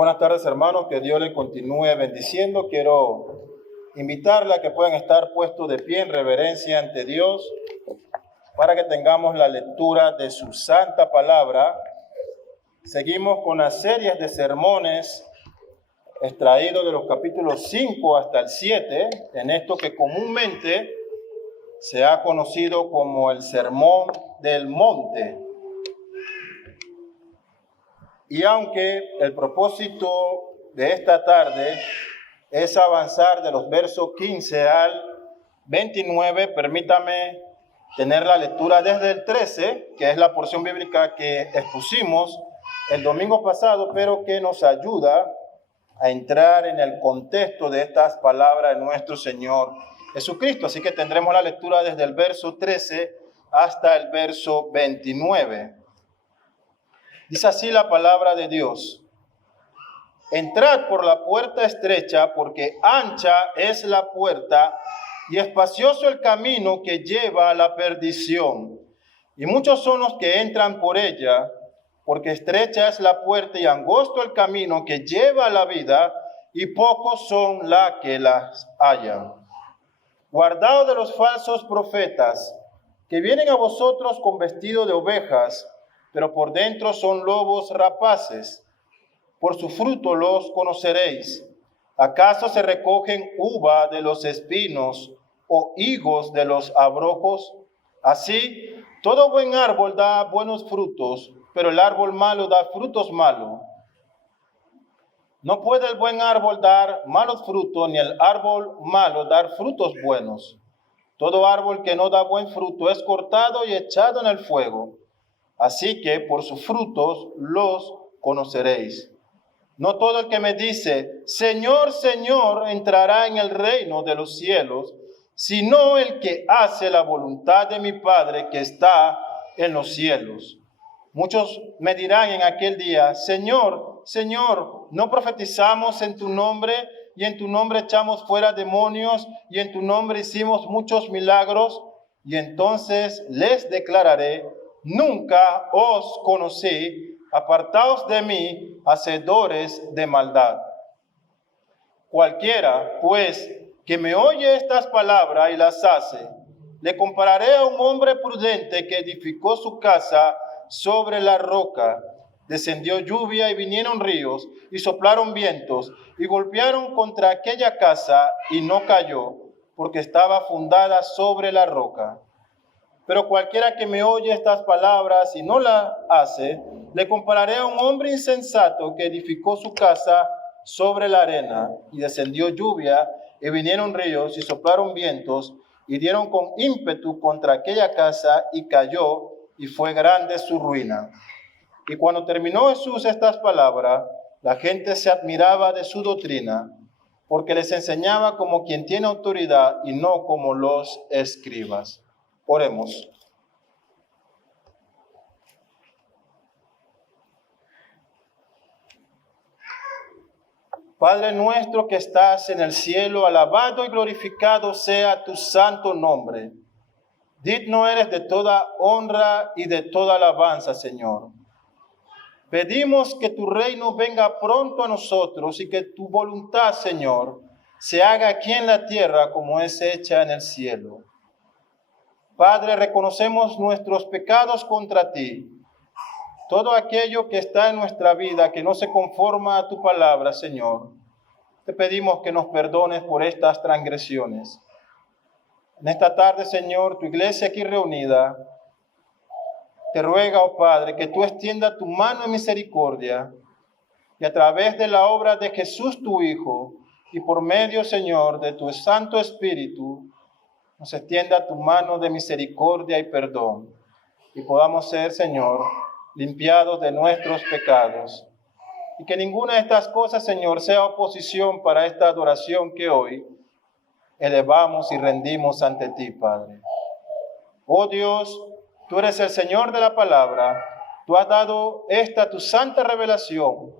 Buenas tardes, hermanos, que Dios les continúe bendiciendo. Quiero invitarle a que puedan estar puestos de pie en reverencia ante Dios para que tengamos la lectura de su santa palabra. Seguimos con las series de sermones extraídos de los capítulos 5 hasta el 7, en esto que comúnmente se ha conocido como el Sermón del Monte. Y aunque el propósito de esta tarde es avanzar de los versos 15 al 29, permítame tener la lectura desde el 13, que es la porción bíblica que expusimos el domingo pasado, pero que nos ayuda a entrar en el contexto de estas palabras de nuestro Señor Jesucristo. Así que tendremos la lectura desde el verso 13 hasta el verso 29. Dice así la palabra de Dios: entrad por la puerta estrecha, porque ancha es la puerta y espacioso el camino que lleva a la perdición, y muchos son los que entran por ella, porque estrecha es la puerta y angosto el camino que lleva a la vida, y pocos son los que las hallan. Guardaos de los falsos profetas, que vienen a vosotros con vestido de ovejas, pero por dentro son lobos rapaces. Por su fruto los conoceréis. ¿Acaso se recogen uva de los espinos o higos de los abrojos? Así, todo buen árbol da buenos frutos, pero el árbol malo da frutos malos. No puede el buen árbol dar malos frutos, ni el árbol malo dar frutos buenos. Todo árbol que no da buen fruto es cortado y echado en el fuego. Así que por sus frutos los conoceréis. No todo el que me dice, Señor, Señor, entrará en el reino de los cielos, sino el que hace la voluntad de mi Padre que está en los cielos. Muchos me dirán en aquel día, Señor, Señor, ¿no profetizamos en tu nombre y en tu nombre echamos fuera demonios y en tu nombre hicimos muchos milagros? Y entonces les declararé, nunca os conocí, apartaos de mí, hacedores de maldad. Cualquiera, pues, que me oye estas palabras y las hace, le compararé a un hombre prudente que edificó su casa sobre la roca. Descendió lluvia y vinieron ríos y soplaron vientos y golpearon contra aquella casa y no cayó, porque estaba fundada sobre la roca. Pero cualquiera que me oye estas palabras y no las hace, le compararé a un hombre insensato que edificó su casa sobre la arena, y descendió lluvia, y vinieron ríos, y soplaron vientos, y dieron con ímpetu contra aquella casa, y cayó, y fue grande su ruina. Y cuando terminó Jesús estas palabras, la gente se admiraba de su doctrina, porque les enseñaba como quien tiene autoridad, y no como los escribas. Oremos. Padre nuestro que estás en el cielo, alabado y glorificado sea tu santo nombre. Digno eres de toda honra y de toda alabanza, Señor. Pedimos que tu reino venga pronto a nosotros y que tu voluntad, Señor, se haga aquí en la tierra como es hecha en el cielo. Padre, reconocemos nuestros pecados contra ti. Todo aquello que está en nuestra vida que no se conforma a tu palabra, Señor, te pedimos que nos perdones por estas transgresiones. En esta tarde, Señor, tu iglesia aquí reunida, te ruega, oh Padre, que tú extiendas tu mano de misericordia y a través de la obra de Jesús tu Hijo y por medio, Señor, de tu Santo Espíritu, nos extienda tu mano de misericordia y perdón y podamos ser, Señor, limpiados de nuestros pecados. Y que ninguna de estas cosas, Señor, sea oposición para esta adoración que hoy elevamos y rendimos ante ti, Padre. Oh Dios, tú eres el Señor de la palabra. Tú has dado esta tu santa revelación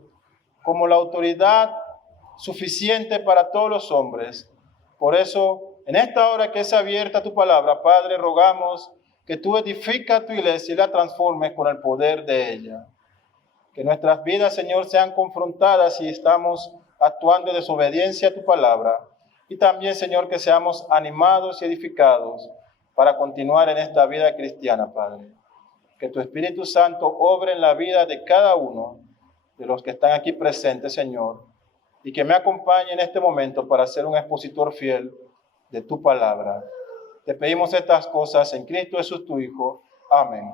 como la autoridad suficiente para todos los hombres. Por eso, en esta hora que es abierta tu palabra, Padre, rogamos que tú edificas tu iglesia y la transformes con el poder de ella. que nuestras vidas, Señor, sean confrontadas si estamos actuando en desobediencia a tu palabra. Y también, Señor, que seamos animados y edificados para continuar en esta vida cristiana, Padre. Que tu Espíritu Santo obre en la vida de cada uno de los que están aquí presentes, Señor, y que me acompañe en este momento para ser un expositor fiel de tu palabra. Te pedimos estas cosas en Cristo Jesús, tu Hijo. Amén.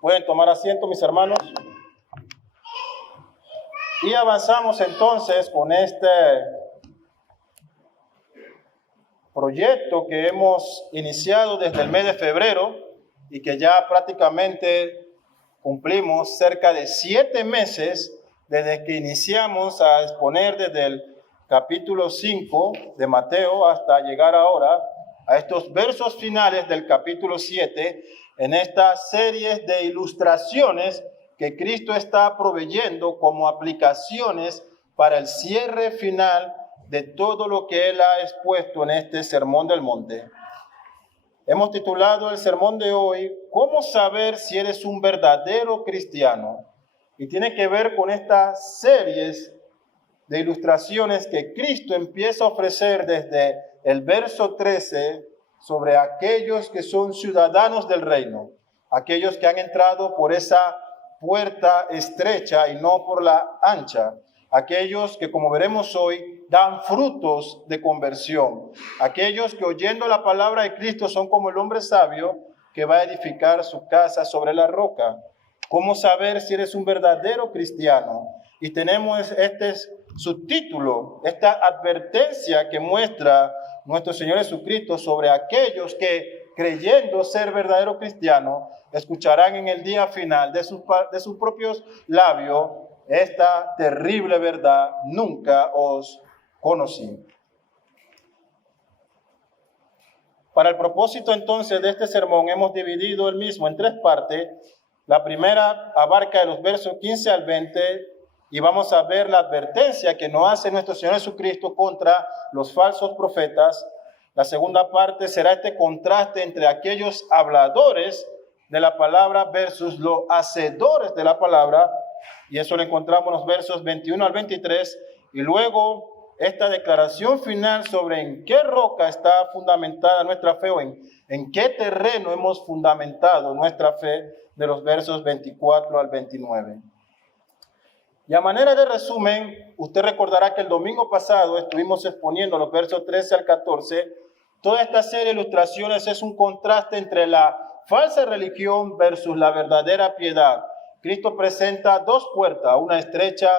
Pueden tomar asiento, mis hermanos. Y avanzamos entonces con este proyecto que hemos iniciado desde el mes de febrero y que ya prácticamente cumplimos cerca de 7 meses desde que iniciamos a exponer desde el capítulo 5 de Mateo hasta llegar ahora a estos versos finales del capítulo 7 en estas series de ilustraciones que Cristo está proveyendo como aplicaciones para el cierre final de todo lo que Él ha expuesto en este Sermón del Monte. Hemos titulado el sermón de hoy, ¿Cómo saber si eres un verdadero cristiano? Y tiene que ver con estas series de ilustraciones que Cristo empieza a ofrecer desde el verso 13 sobre aquellos que son ciudadanos del reino, aquellos que han entrado por esa puerta estrecha y no por la ancha, aquellos que, como veremos hoy, dan frutos de conversión, aquellos que oyendo la palabra de Cristo son como el hombre sabio que va a edificar su casa sobre la roca. ¿Cómo saber si eres un verdadero cristiano? Y tenemos este subtítulo, esta advertencia que muestra nuestro Señor Jesucristo sobre aquellos que, creyendo ser verdadero cristiano, escucharán en el día final de sus propios labios esta terrible verdad: nunca os conocí. Para el propósito entonces de este sermón hemos dividido el mismo en 3 partes. La primera abarca de los versos 15 al 20 y vamos a ver la advertencia que nos hace nuestro Señor Jesucristo contra los falsos profetas. La segunda parte será este contraste entre aquellos habladores de la palabra versus los hacedores de la palabra, y eso lo encontramos en los versos 21 al 23, y luego esta declaración final sobre en qué roca está fundamentada nuestra fe o en qué terreno hemos fundamentado nuestra fe, de los versos 24 al 29. Y a manera de resumen, usted recordará que el domingo pasado estuvimos exponiendo los versos 13 al 14. Toda esta serie de ilustraciones es un contraste entre la falsa religión versus la verdadera piedad. Cristo presenta 2 puertas, una estrecha,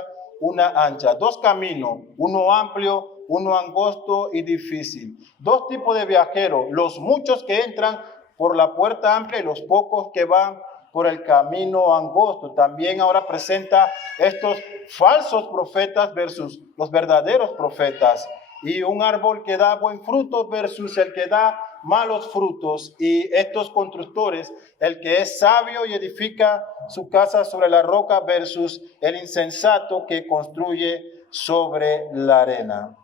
una ancha, 2 caminos, uno amplio, uno angosto y difícil. 2 tipos de viajeros, los muchos que entran por la puerta amplia y los pocos que van por el camino angosto. También ahora presenta estos falsos profetas versus los verdaderos profetas, y un árbol que da buen fruto versus el que da malos frutos, y estos constructores, el que es sabio y edifica su casa sobre la roca versus el insensato que construye sobre la arena.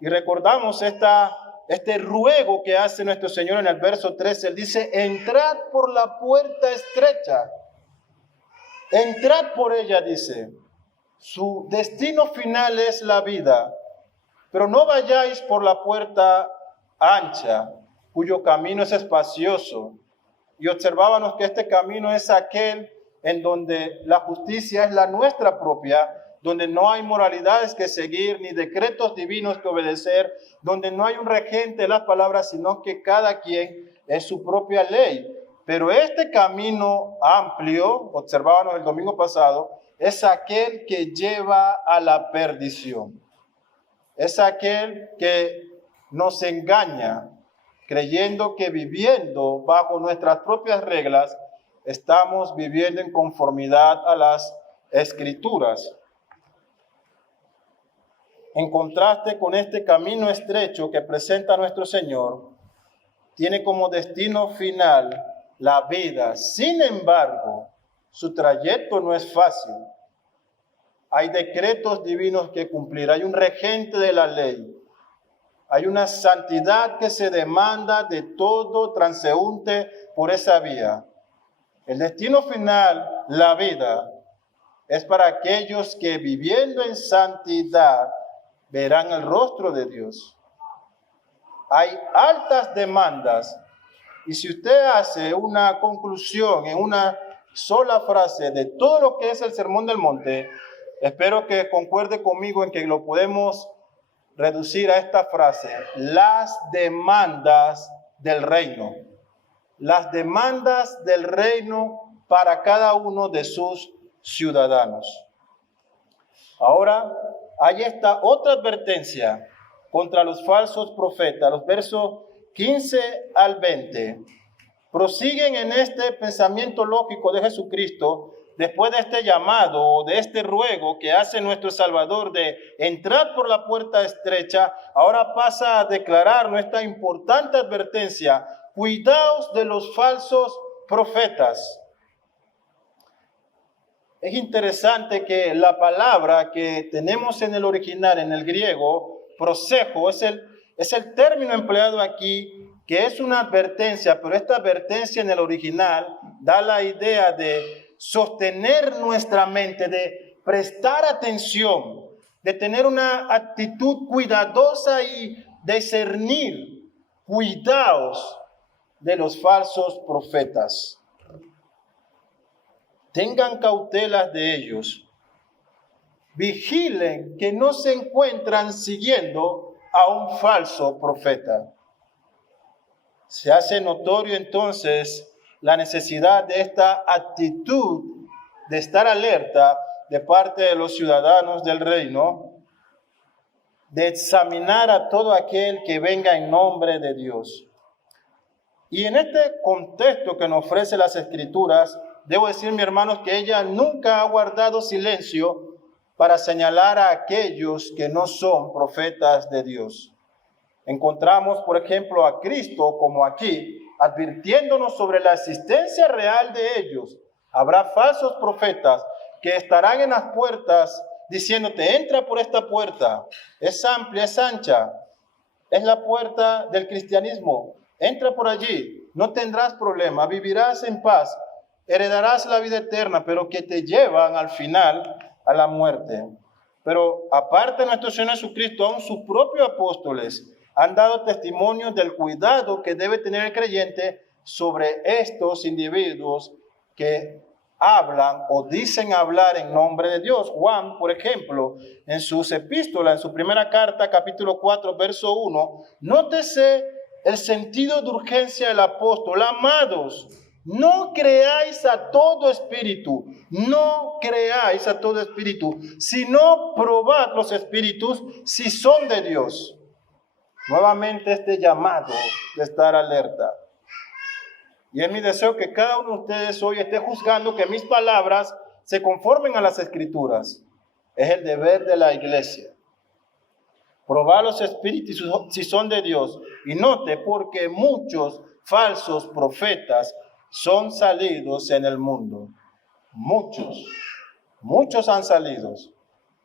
Y recordamos este ruego que hace nuestro Señor en el verso 13. Él dice: entrad por la puerta estrecha, entrad por ella, dice. Su destino final es la vida, pero no vayáis por la puerta ancha, cuyo camino es espacioso. Y observábamos que este camino es aquel en donde la justicia es la nuestra propia, donde no hay moralidades que seguir, ni decretos divinos que obedecer, donde no hay un regente de las palabras, sino que cada quien es su propia ley. Pero este camino amplio, observábamos el domingo pasado, es aquel que lleva a la perdición. Es aquel que nos engaña, creyendo que viviendo bajo nuestras propias reglas, estamos viviendo en conformidad a las Escrituras. En contraste con este camino estrecho que presenta nuestro Señor, tiene como destino final la vida. Sin embargo, su trayecto no es fácil. Hay decretos divinos que cumplir, hay un regente de la ley, hay una santidad que se demanda de todo transeúnte por esa vía. El destino final, la vida, es para aquellos que viviendo en santidad verán el rostro de Dios. Hay altas demandas, y si usted hace una conclusión en una sola frase de todo lo que es el Sermón del Monte, espero que concuerde conmigo en que lo podemos reducir a esta frase: las demandas del reino. Las demandas del reino para cada uno de sus ciudadanos. Ahora, hay esta otra advertencia contra los falsos profetas. Los versos 15 al 20 prosiguen en este pensamiento lógico de Jesucristo después de este llamado o de este ruego que hace nuestro Salvador de entrar por la puerta estrecha. Ahora pasa a declarar nuestra importante advertencia: cuidaos de los falsos profetas. Es interesante que la palabra que tenemos en el original, en el griego, prosejo, es el término empleado aquí, que es una advertencia, pero esta advertencia en el original da la idea de sostener nuestra mente, de prestar atención, de tener una actitud cuidadosa y discernir. Cuidaos de los falsos profetas. Tengan cautelas de ellos. Vigilen que no se encuentran siguiendo a un falso profeta. Se hace notorio entonces la necesidad de esta actitud de estar alerta de parte de los ciudadanos del reino, de examinar a todo aquel que venga en nombre de Dios. Y en este contexto que nos ofrece las Escrituras, debo decir, mis hermanos, que ella nunca ha guardado silencio para señalar a aquellos que no son profetas de Dios. Encontramos, por ejemplo, a Cristo, como aquí, advirtiéndonos sobre la existencia real de ellos. Habrá falsos profetas que estarán en las puertas diciéndote: entra por esta puerta, es amplia, es ancha, es la puerta del cristianismo, entra por allí, no tendrás problema, vivirás en paz, heredarás la vida eterna, pero que te llevan al final a la muerte. Pero aparte de nuestro Señor Jesucristo, aún sus propios apóstoles han dado testimonio del cuidado que debe tener el creyente sobre estos individuos que hablan o dicen hablar en nombre de Dios. Juan, por ejemplo, en sus epístolas, en su primera carta, capítulo 4, verso 1, nótese el sentido de urgencia del apóstol: amados, no creáis a todo espíritu, no creáis a todo espíritu, sino probad los espíritus si son de Dios. Nuevamente este llamado de estar alerta. Y es mi deseo que cada uno de ustedes hoy esté juzgando que mis palabras se conformen a las Escrituras. Es el deber de la iglesia. Probar los espíritus si son de Dios. Y note, porque muchos falsos profetas son salidos en el mundo. Muchos han salido.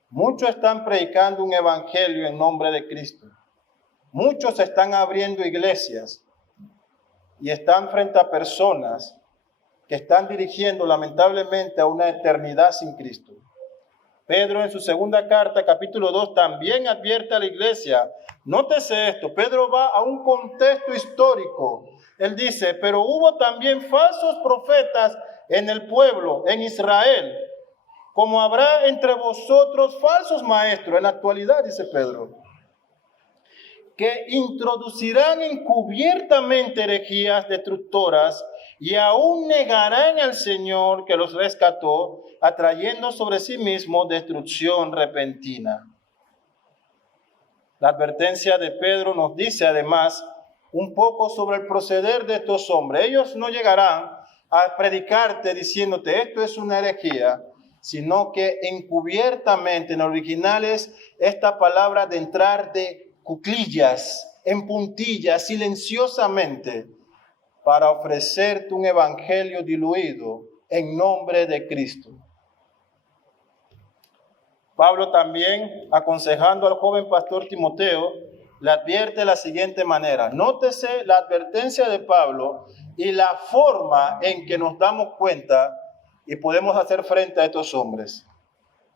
Muchos están predicando un evangelio en nombre de Cristo. Muchos están abriendo iglesias y están frente a personas que están dirigiendo lamentablemente a una eternidad sin Cristo. Pedro en su segunda carta, capítulo 2, también advierte a la iglesia. Nótese esto, Pedro va a un contexto histórico. Él dice: pero hubo también falsos profetas en el pueblo, en Israel, como habrá entre vosotros falsos maestros. En la actualidad, dice Pedro, que introducirán encubiertamente herejías destructoras y aún negarán al Señor que los rescató, atrayendo sobre sí mismo destrucción repentina. La advertencia de Pedro nos dice además un poco sobre el proceder de estos hombres. Ellos no llegarán a predicarte diciéndote: esto es una herejía, sino que encubiertamente, en el original es esta palabra de entrar de cuclillas, en puntillas, silenciosamente, para ofrecerte un evangelio diluido en nombre de Cristo. Pablo también, aconsejando al joven pastor Timoteo, le advierte de la siguiente manera. Nótese la advertencia de Pablo y la forma en que nos damos cuenta y podemos hacer frente a estos hombres.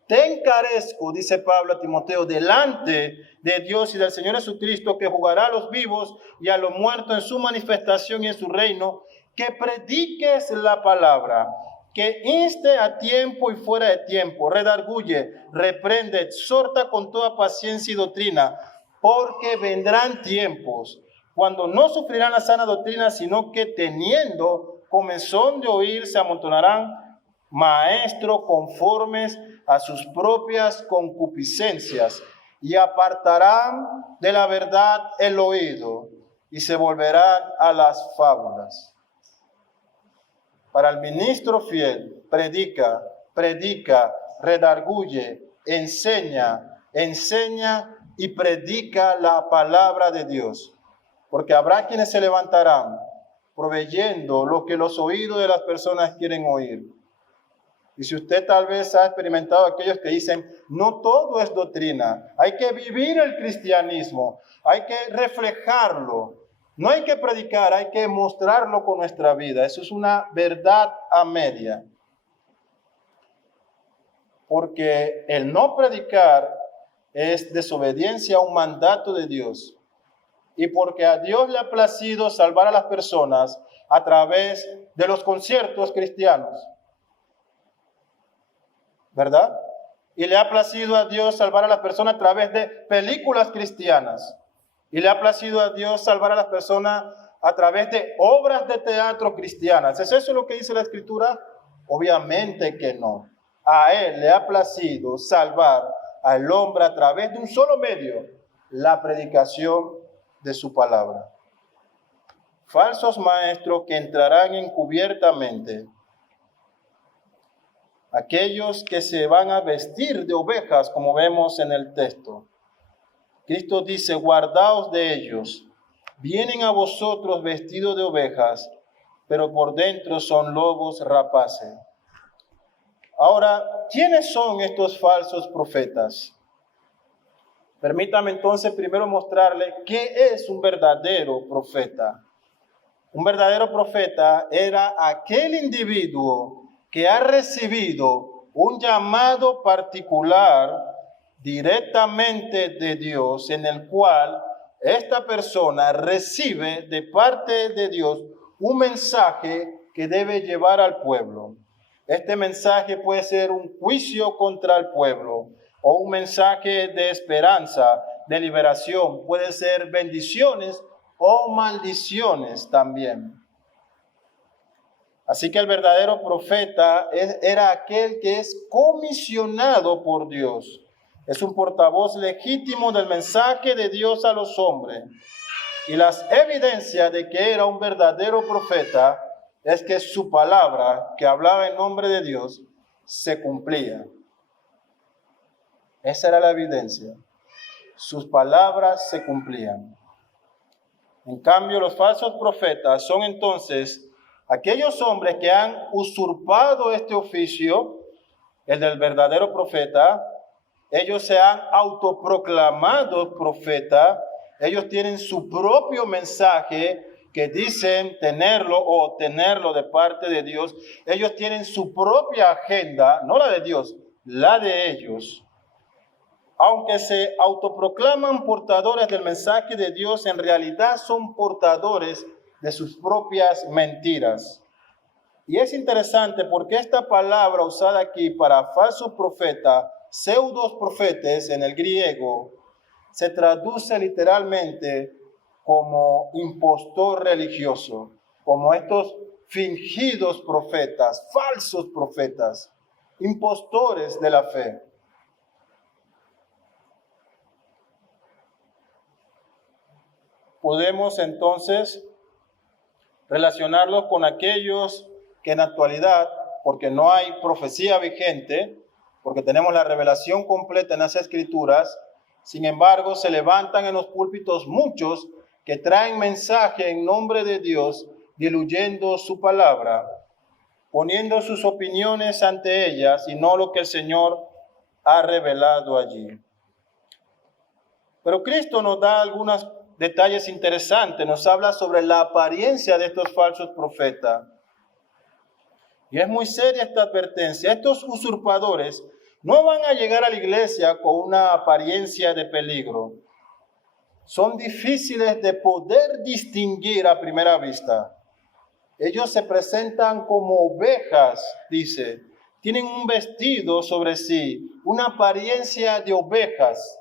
Te encarezco, dice Pablo a Timoteo, delante de Dios y del Señor Jesucristo, que juzgará a los vivos y a los muertos en su manifestación y en su reino, que prediques la palabra, que inste a tiempo y fuera de tiempo, redarguye, reprende, exhorta con toda paciencia y doctrina, porque vendrán tiempos cuando no sufrirán la sana doctrina, sino que teniendo comezón de oír, se amontonarán maestros conformes a sus propias concupiscencias, y apartarán de la verdad el oído, y se volverán a las fábulas. Para el ministro fiel, predica, redarguye, enseña y predica la palabra de Dios. Porque habrá quienes se levantarán proveyendo lo que los oídos de las personas quieren oír. Y si usted tal vez ha experimentado aquellos que dicen, no todo es doctrina, hay que vivir el cristianismo, hay que reflejarlo, no hay que predicar, hay que mostrarlo con nuestra vida. Eso es una verdad a media. Porque el no predicar es desobediencia a un mandato de Dios. Y porque a Dios le ha placido salvar a las personas a través de los conciertos cristianos. ¿Verdad? Y le ha placido a Dios salvar a las personas a través de películas cristianas. Y le ha placido a Dios salvar a las personas a través de obras de teatro cristianas. ¿Es eso lo que dice la Escritura? Obviamente que no. A Él le ha placido salvar al hombre a través de un solo medio, la predicación de su palabra. Falsos maestros que entrarán encubiertamente. Aquellos que se van a vestir de ovejas, como vemos en el texto. Cristo dice, guardaos de ellos. Vienen a vosotros vestidos de ovejas, pero por dentro son lobos rapaces. Ahora, ¿quiénes son estos falsos profetas? Permítame entonces primero mostrarle qué es un verdadero profeta. Un verdadero profeta era aquel individuo que ha recibido un llamado particular directamente de Dios, en el cual esta persona recibe de parte de Dios un mensaje que debe llevar al pueblo. Este mensaje puede ser un juicio contra el pueblo o un mensaje de esperanza, de liberación. Puede ser bendiciones o maldiciones también. Así que el verdadero profeta era aquel que es comisionado por Dios. Es un portavoz legítimo del mensaje de Dios a los hombres. Y las evidencias de que era un verdadero profeta es que su palabra, que hablaba en nombre de Dios, se cumplía. Esa era la evidencia. Sus palabras se cumplían. En cambio, los falsos profetas son entonces aquellos hombres que han usurpado este oficio, el del verdadero profeta. Ellos se han autoproclamado profeta. Ellos tienen su propio mensaje que dicen tenerlo o obtenerlo de parte de Dios. Ellos tienen su propia agenda, no la de Dios, la de ellos. Aunque se autoproclaman portadores del mensaje de Dios, en realidad son portadores de sus propias mentiras. Y es interesante porque esta palabra usada aquí para falso profeta, pseudos profetas en el griego, se traduce literalmente como impostor religioso, como estos fingidos profetas, falsos profetas, impostores de la fe. Podemos entonces relacionarlos con aquellos que en la actualidad, porque no hay profecía vigente, porque tenemos la revelación completa en las Escrituras, sin embargo se levantan en los púlpitos muchos que traen mensaje en nombre de Dios, diluyendo su palabra, poniendo sus opiniones ante ellas y no lo que el Señor ha revelado allí. Pero Cristo nos da algunos detalles interesantes, nos habla sobre la apariencia de estos falsos profetas. Y es muy seria esta advertencia. Estos usurpadores no van a llegar a la iglesia con una apariencia de peligro. Son difíciles de poder distinguir a primera vista. Ellos se presentan como ovejas, dice. Tienen un vestido sobre sí, una apariencia de ovejas,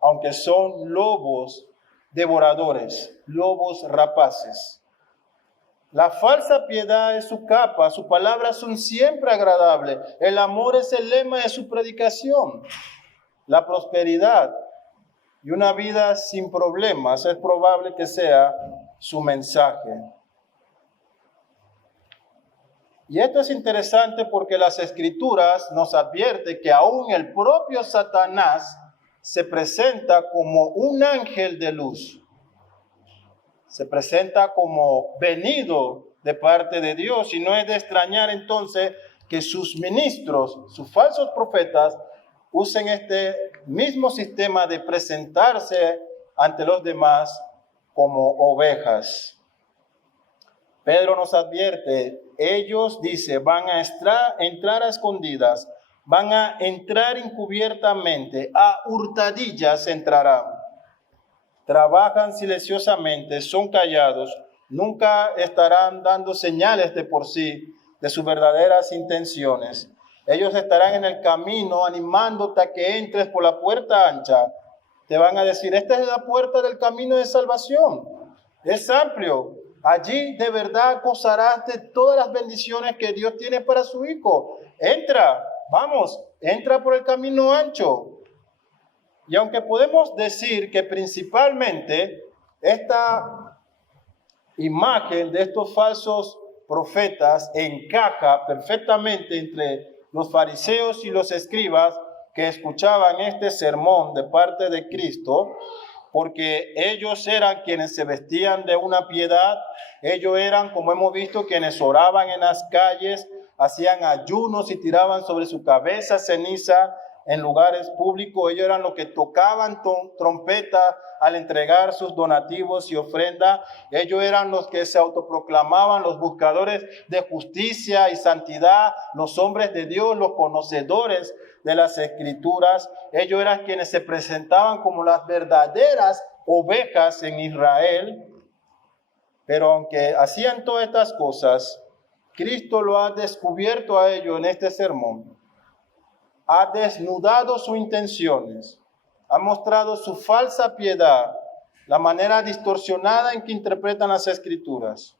aunque son lobos devoradores, lobos rapaces. La falsa piedad es su capa, sus palabras son siempre agradables. El amor es el lema de su predicación. La prosperidad y una vida sin problemas es probable que sea su mensaje. Y esto es interesante porque las Escrituras nos advierten que aún el propio Satanás se presenta como un ángel de luz. Se presenta como venido de parte de Dios, y no es de extrañar entonces que sus ministros, sus falsos profetas, usen este mismo sistema de presentarse ante los demás como ovejas. Pedro nos advierte, ellos, dice, van a entrar a escondidas, van a entrar encubiertamente, a hurtadillas entrarán. Trabajan silenciosamente, son callados, nunca estarán dando señales de por sí de sus verdaderas intenciones. Ellos estarán en el camino animándote a que entres por la puerta ancha. Te van a decir, esta es la puerta del camino de salvación. Es amplio. Allí de verdad gozarás de todas las bendiciones que Dios tiene para su hijo. Entra, vamos, entra por el camino ancho. Y aunque podemos decir que principalmente esta imagen de estos falsos profetas encaja perfectamente entre los fariseos y los escribas que escuchaban este sermón de parte de Cristo, porque ellos eran quienes se vestían de una piedad, ellos eran, como hemos visto, quienes oraban en las calles, hacían ayunos y tiraban sobre su cabeza ceniza en lugares públicos. Ellos eran los que tocaban trompeta al entregar sus donativos y ofrendas. Ellos eran los que se autoproclamaban los buscadores de justicia y santidad, los hombres de Dios, los conocedores de las Escrituras. Ellos eran quienes se presentaban como las verdaderas ovejas en Israel. Pero aunque hacían todas estas cosas, Cristo lo ha descubierto a ellos en este sermón. Ha desnudado sus intenciones, ha mostrado su falsa piedad, la manera distorsionada en que interpretan las Escrituras.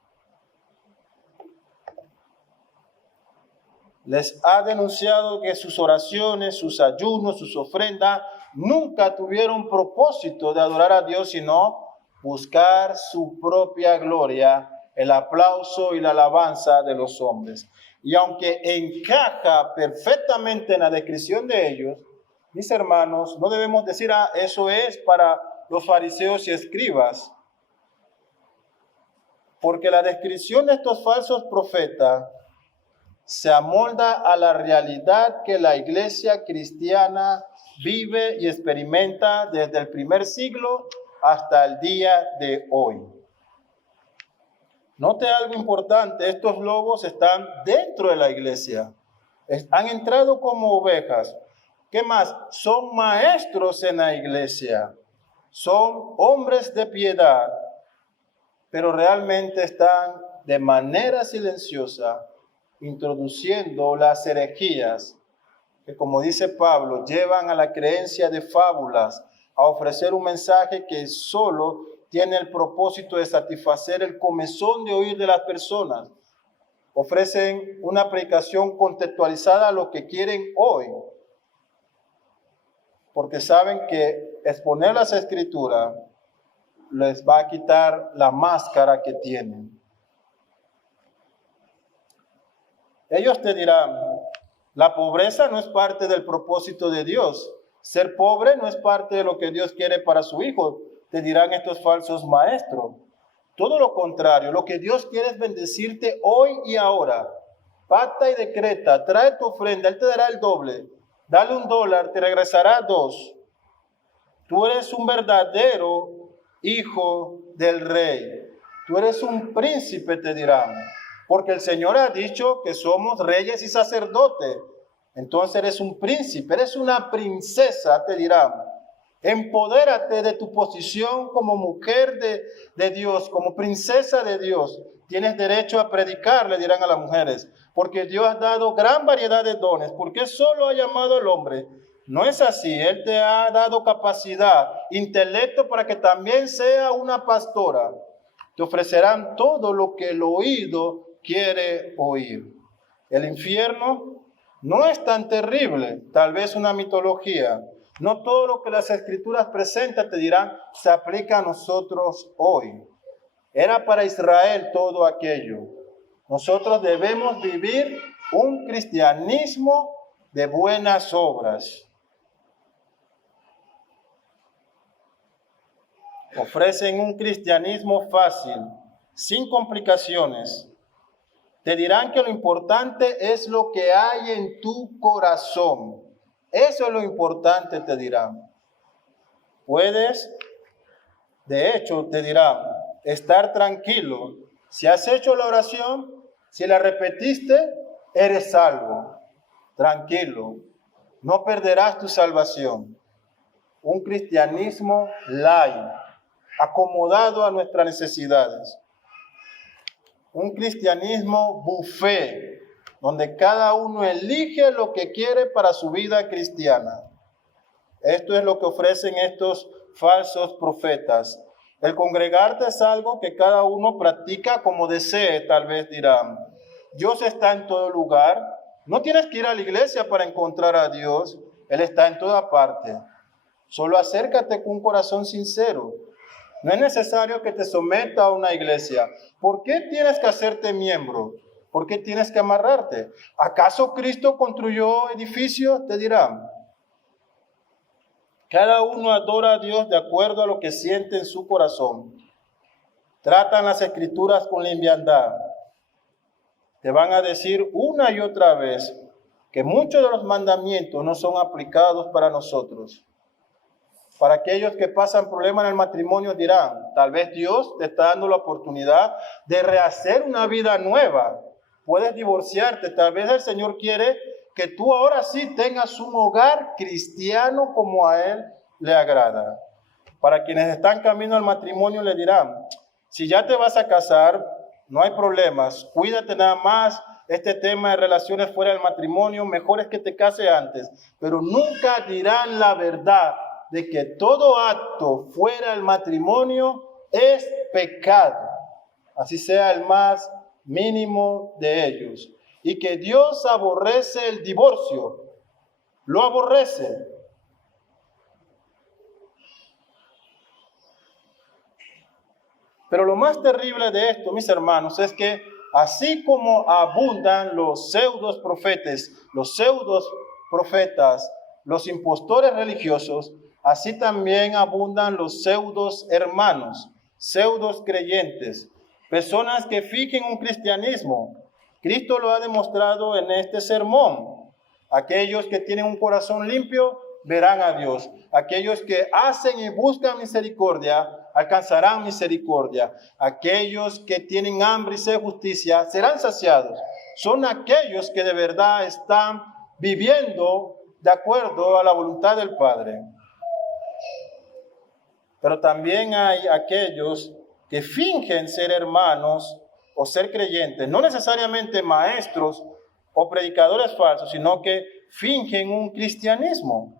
Les ha denunciado que sus oraciones, sus ayunos, sus ofrendas nunca tuvieron propósito de adorar a Dios, sino buscar su propia gloria, el aplauso y la alabanza de los hombres. Y aunque encaja perfectamente en la descripción de ellos, mis hermanos, no debemos decir, eso es para los fariseos y escribas, porque la descripción de estos falsos profetas se amolda a la realidad que la iglesia cristiana vive y experimenta desde el primer siglo hasta el día de hoy. Note algo importante, estos lobos están dentro de la iglesia, han entrado como ovejas. ¿Qué más? Son maestros en la iglesia, son hombres de piedad, pero realmente están de manera silenciosa introduciendo las herejías que, como dice Pablo, llevan a la creencia de fábulas, a ofrecer un mensaje que solo tiene el propósito de satisfacer el comezón de oír de las personas. Ofrecen una predicación contextualizada a lo que quieren hoy, porque saben que exponer las Escrituras les va a quitar la máscara que tienen. Ellos te dirán, la pobreza no es parte del propósito de Dios. Ser pobre no es parte de lo que Dios quiere para su hijo, te dirán estos falsos maestros. Todo lo contrario, lo que Dios quiere es bendecirte hoy y ahora. Pacta y decreta, trae tu ofrenda, Él te dará el doble. Dale $1, te regresará 2. Tú eres un verdadero hijo del rey. Tú eres un príncipe, te dirán. Porque el Señor ha dicho que somos reyes y sacerdotes. Entonces eres un príncipe, eres una princesa, te dirán. Empodérate de tu posición como mujer de Dios, como princesa de Dios. Tienes derecho a predicar, le dirán a las mujeres, porque Dios ha dado gran variedad de dones. ¿Por qué solo ha llamado al hombre? No es así. Él te ha dado capacidad, intelecto para que también sea una pastora. Te ofrecerán todo lo que el oído quiere oír. El infierno no es tan terrible, tal vez una mitología. No todo lo que las Escrituras presentan, te dirán, se aplica a nosotros hoy. Era para Israel todo aquello. Nosotros debemos vivir un cristianismo de buenas obras. Ofrecen un cristianismo fácil, sin complicaciones. Te dirán que lo importante es lo que hay en tu corazón. Eso es lo importante, te dirán. Puedes, de hecho, te dirán, estar tranquilo. Si has hecho la oración, si la repetiste, eres salvo. Tranquilo. No perderás tu salvación. Un cristianismo light, acomodado a nuestras necesidades. Un cristianismo buffet, donde cada uno elige lo que quiere para su vida cristiana. Esto es lo que ofrecen estos falsos profetas. El congregarte es algo que cada uno practica como desee, tal vez dirán. Dios está en todo lugar. No tienes que ir a la iglesia para encontrar a Dios. Él está en toda parte. Solo acércate con un corazón sincero. No es necesario que te someta a una iglesia. ¿Por qué tienes que hacerte miembro? ¿Por qué tienes que amarrarte? ¿Acaso Cristo construyó edificios? Te dirán. Cada uno adora a Dios de acuerdo a lo que siente en su corazón. Tratan las Escrituras con liviandad. Te van a decir una y otra vez que muchos de los mandamientos no son aplicados para nosotros. Para aquellos que pasan problemas en el matrimonio dirán, tal vez Dios te está dando la oportunidad de rehacer una vida nueva. Puedes divorciarte, tal vez el Señor quiere que tú ahora sí tengas un hogar cristiano como a Él le agrada. Para quienes están camino al matrimonio le dirán, si ya te vas a casar, no hay problemas, cuídate nada más. Este tema de relaciones fuera del matrimonio, mejor es que te case antes, pero nunca dirán la verdad de que todo acto fuera del matrimonio es pecado, así sea el más mínimo de ellos, y que Dios aborrece el divorcio, lo aborrece. Pero lo más terrible de esto, mis hermanos, es que así como abundan los pseudos profetas, los impostores religiosos, así también abundan los pseudos hermanos, pseudos creyentes, personas que fingen un cristianismo. Cristo lo ha demostrado en este sermón. Aquellos que tienen un corazón limpio verán a Dios. Aquellos que hacen y buscan misericordia alcanzarán misericordia. Aquellos que tienen hambre y sed de justicia serán saciados. Son aquellos que de verdad están viviendo de acuerdo a la voluntad del Padre. Pero también hay aquellos que fingen ser hermanos o ser creyentes, no necesariamente maestros o predicadores falsos, sino que fingen un cristianismo.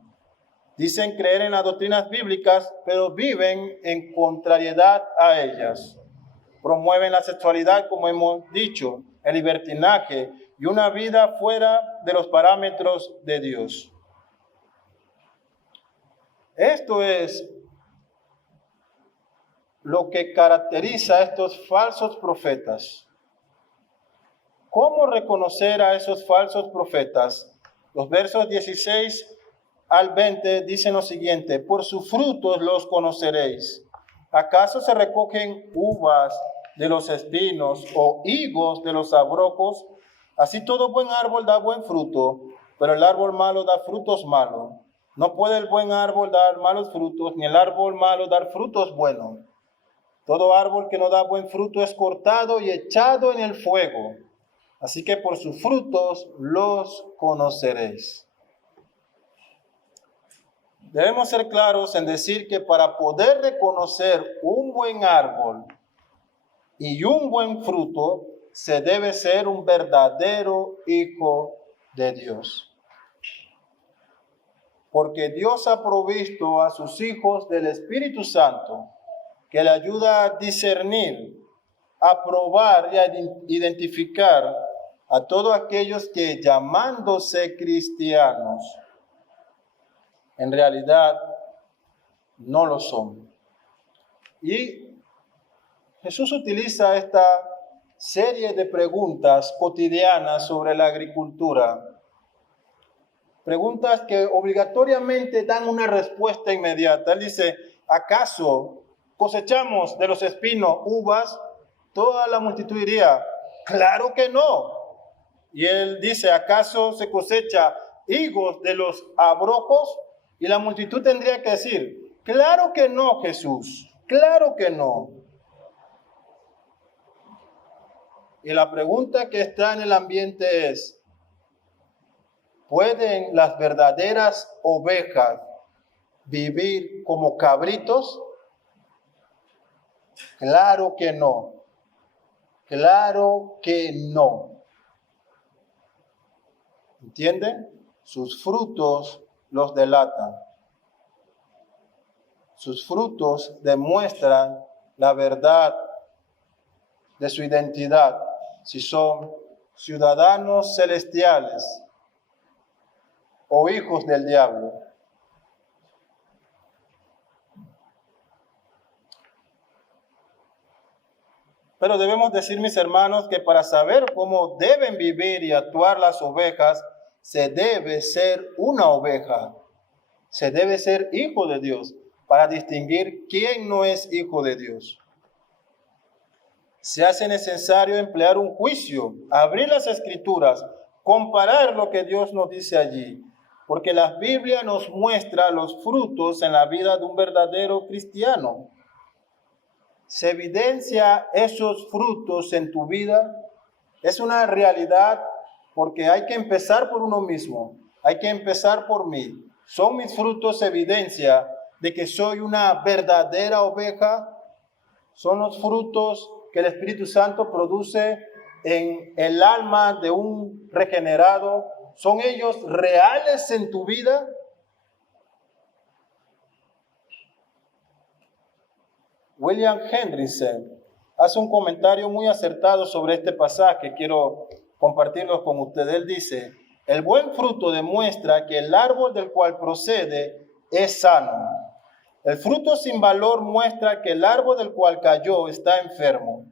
Dicen creer en las doctrinas bíblicas, pero viven en contrariedad a ellas. Promueven la sexualidad, como hemos dicho, el libertinaje y una vida fuera de los parámetros de Dios. Esto es lo que caracteriza a estos falsos profetas. ¿Cómo reconocer a esos falsos profetas? Los versos 16 al 20 dicen lo siguiente: por sus frutos los conoceréis. ¿Acaso se recogen uvas de los espinos o higos de los abrojos? Así todo buen árbol da buen fruto, pero el árbol malo da frutos malos. No puede el buen árbol dar malos frutos, ni el árbol malo dar frutos buenos. Todo árbol que no da buen fruto es cortado y echado en el fuego. Así que por sus frutos los conoceréis. Debemos ser claros en decir que para poder reconocer un buen árbol y un buen fruto, se debe ser un verdadero hijo de Dios. Porque Dios ha provisto a sus hijos del Espíritu Santo, que le ayuda a discernir, a probar y a identificar a todos aquellos que, llamándose cristianos, en realidad no lo son. Y Jesús utiliza esta serie de preguntas cotidianas sobre la agricultura. Preguntas que obligatoriamente dan una respuesta inmediata. Él dice, ¿acaso cosechamos de los espinos uvas? Toda la multitud diría, claro que no. Y él dice, ¿acaso se cosecha higos de los abrojos? Y la multitud tendría que decir, claro que no, Jesús, claro que no. Y la pregunta que está en el ambiente es, ¿pueden las verdaderas ovejas vivir como cabritos? Claro que no. Claro que no. ¿Entienden? Sus frutos los delatan. Sus frutos demuestran la verdad de su identidad, si son ciudadanos celestiales o hijos del diablo. Pero debemos decir, mis hermanos, que para saber cómo deben vivir y actuar las ovejas, se debe ser una oveja. Se debe ser hijo de Dios para distinguir quién no es hijo de Dios. Se hace necesario emplear un juicio, abrir las Escrituras, comparar lo que Dios nos dice allí, porque la Biblia nos muestra los frutos en la vida de un verdadero cristiano. ¿Se evidencia esos frutos en tu vida? Es una realidad, porque hay que empezar por uno mismo, hay que empezar por mí. ¿Son mis frutos evidencia de que soy una verdadera oveja? ¿Son los frutos que el Espíritu Santo produce en el alma de un regenerado? ¿Son ellos reales en tu vida? William Hendrickson hace un comentario muy acertado sobre este pasaje. Quiero compartirlo con ustedes. Él dice, el buen fruto demuestra que el árbol del cual procede es sano. El fruto sin valor muestra que el árbol del cual cayó está enfermo.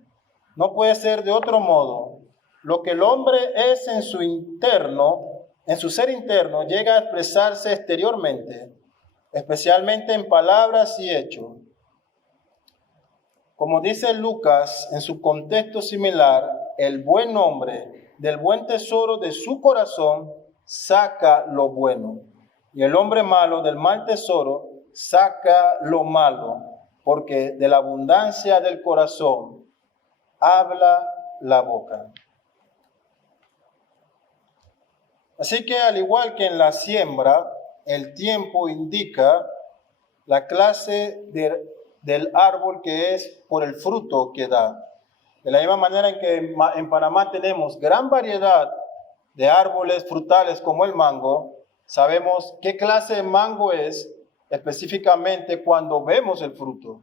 No puede ser de otro modo. Lo que el hombre es en su interno, en su ser interno, llega a expresarse exteriormente, especialmente en palabras y hechos. Como dice Lucas en su contexto similar, el buen hombre del buen tesoro de su corazón saca lo bueno, y el hombre malo del mal tesoro saca lo malo, porque de la abundancia del corazón habla la boca. Así que al igual que en la siembra, el tiempo indica la clase del árbol que es por el fruto que da. De la misma manera en que en Panamá tenemos gran variedad de árboles frutales como el mango, sabemos qué clase de mango es específicamente cuando vemos el fruto.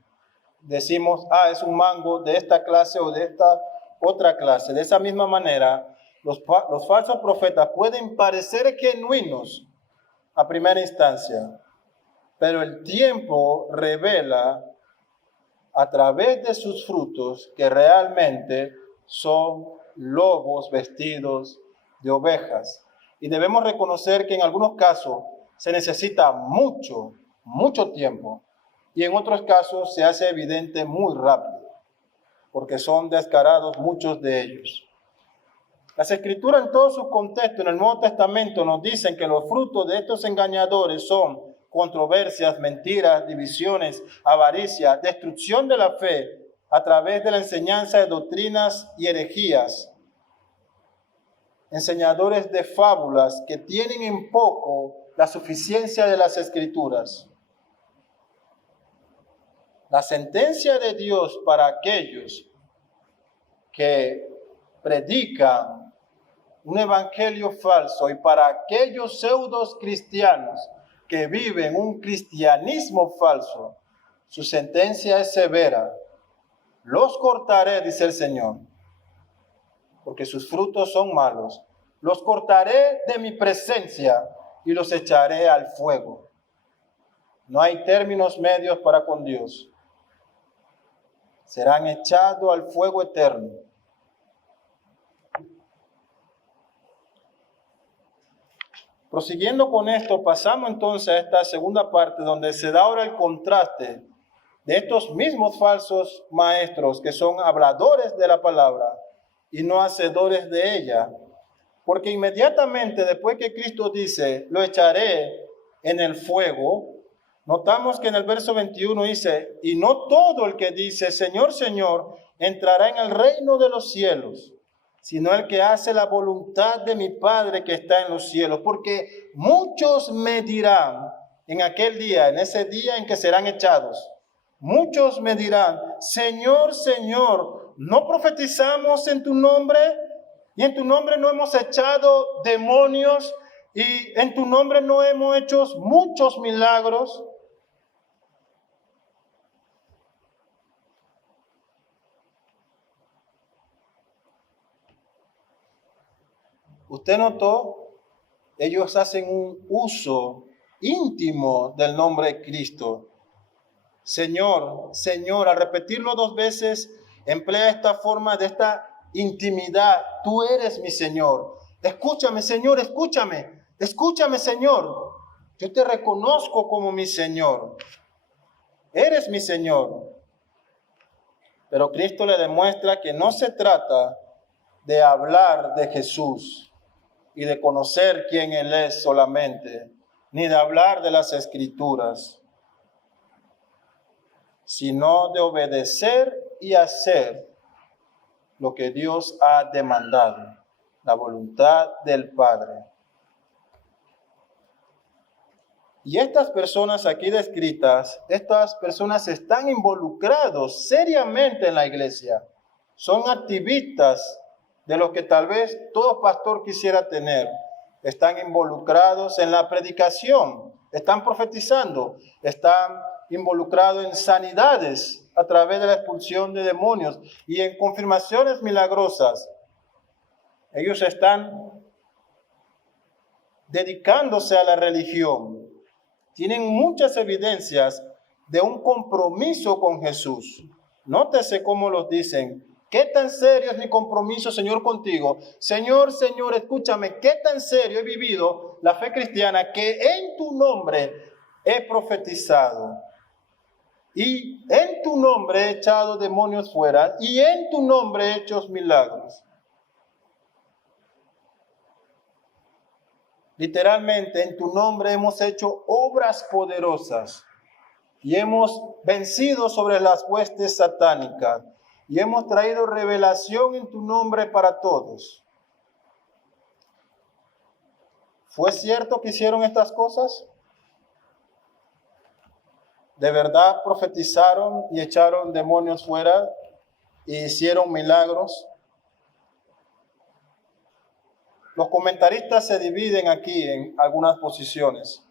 Decimos, es un mango de esta clase o de esta otra clase. De esa misma manera, los falsos profetas pueden parecer genuinos a primera instancia, pero el tiempo revela a través de sus frutos que realmente son lobos vestidos de ovejas. Y debemos reconocer que en algunos casos se necesita mucho tiempo, y en otros casos se hace evidente muy rápido, porque son descarados muchos de ellos. Las Escrituras en todo su contexto en el Nuevo Testamento nos dicen que los frutos de estos engañadores son controversias, mentiras, divisiones, avaricia, destrucción de la fe a través de la enseñanza de doctrinas y herejías. enseñadores de fábulas que tienen en poco la suficiencia de las Escrituras. La sentencia de Dios para aquellos que predican un evangelio falso y para aquellos pseudos cristianos que viven un cristianismo falso, su sentencia es severa. Los cortaré, dice el Señor, porque sus frutos son malos. Los cortaré de mi presencia y los echaré al fuego. No hay términos medios para con Dios. Serán echados al fuego eterno. Prosiguiendo con esto, pasamos entonces a esta segunda parte donde se da ahora el contraste de estos mismos falsos maestros que son habladores de la palabra y no hacedores de ella. Porque inmediatamente después que Cristo dice, lo echaré en el fuego, notamos que en el verso 21 dice, y no todo el que dice, Señor, Señor, entrará en el reino de los cielos, sino el que hace la voluntad de mi Padre que está en los cielos. Porque muchos me dirán en aquel día, en ese día en que serán echados, muchos me dirán, Señor, Señor, ¿no profetizamos en tu nombre? Y en tu nombre no hemos echado demonios, y en tu nombre no hemos hecho muchos milagros. Usted notó, ellos hacen un uso íntimo del nombre de Cristo. Señor, Señor, al repetirlo 2 veces, emplea esta forma de esta intimidad. Tú eres mi Señor. Escúchame, Señor, escúchame. Escúchame, Señor. Yo te reconozco como mi Señor. Eres mi Señor. Pero Cristo le demuestra que no se trata de hablar de Jesús y de conocer quién Él es solamente, ni de hablar de las Escrituras, sino de obedecer y hacer lo que Dios ha demandado, la voluntad del Padre. Y estas personas aquí descritas, estas personas están involucrados seriamente en la iglesia. Son activistas de los que tal vez todo pastor quisiera tener. Están involucrados en la predicación, están profetizando, están involucrados en sanidades a través de la expulsión de demonios y en confirmaciones milagrosas. Ellos están dedicándose a la religión. Tienen muchas evidencias de un compromiso con Jesús. Nótese cómo los dicen. ¿Qué tan serio es mi compromiso, Señor, contigo? Señor, Señor, escúchame, ¿qué tan serio he vivido la fe cristiana que en tu nombre he profetizado? Y en tu nombre he echado demonios fuera y en tu nombre he hecho milagros. Literalmente, en tu nombre hemos hecho obras poderosas y hemos vencido sobre las huestes satánicas y hemos traído revelación en tu nombre para todos. ¿Fue cierto que hicieron estas cosas? ¿De verdad profetizaron y echaron demonios fuera y hicieron milagros? Los comentaristas se dividen aquí en algunas posiciones.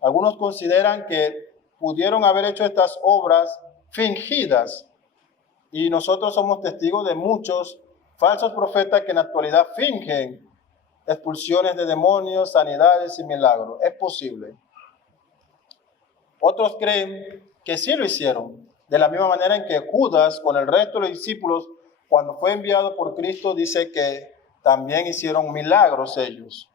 Algunos consideran que pudieron haber hecho estas obras fingidas, y nosotros somos testigos de muchos falsos profetas que en la actualidad fingen expulsiones de demonios, sanidades y milagros. Es posible. Otros creen que sí lo hicieron, de la misma manera en que Judas, con el resto de los discípulos, cuando fue enviado por Cristo, dice que también hicieron milagros ellos.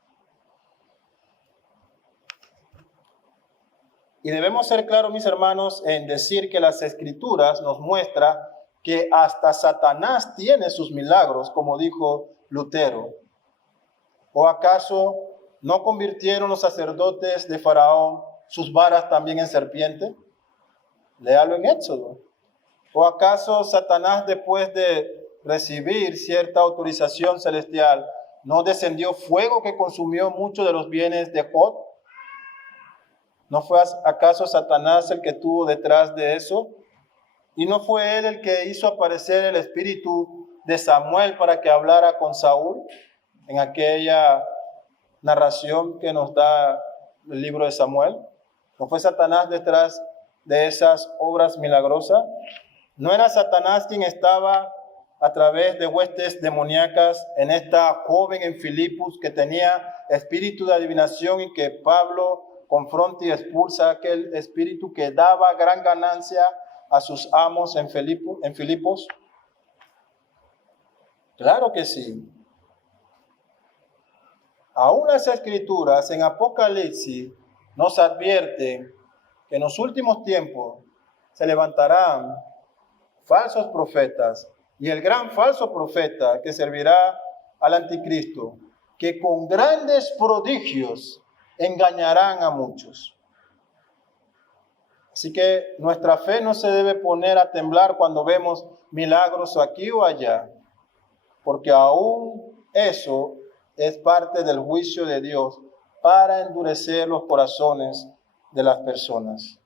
Y debemos ser claros, mis hermanos, en decir que las Escrituras nos muestran que hasta Satanás tiene sus milagros, como dijo Lutero. ¿O acaso no convirtieron los sacerdotes de Faraón sus varas también en serpiente? Léalo en Éxodo. ¿O acaso Satanás, después de recibir cierta autorización celestial, ¿No descendió fuego que consumió muchos de los bienes de Job? ¿No fue acaso Satanás el que estuvo detrás de eso? ¿Y no fue él el que hizo aparecer el espíritu de Samuel para que hablara con Saúl en aquella narración que nos da el libro de Samuel? ¿No fue Satanás detrás de esas obras milagrosas? ¿No era Satanás quien estaba a través de huestes demoníacas en esta joven en Filipos que tenía espíritu de adivinación y que Pablo confronta y expulsa aquel espíritu que daba gran ganancia a sus amos en Filipos? Claro que sí. Aún las Escrituras en Apocalipsis nos advierten que en los últimos tiempos se levantarán falsos profetas, y el gran falso profeta que servirá al anticristo, que con grandes prodigios engañarán a muchos. Así que nuestra fe no se debe poner a temblar cuando vemos milagros aquí o allá, porque aún eso es parte del juicio de Dios para endurecer los corazones de las personas.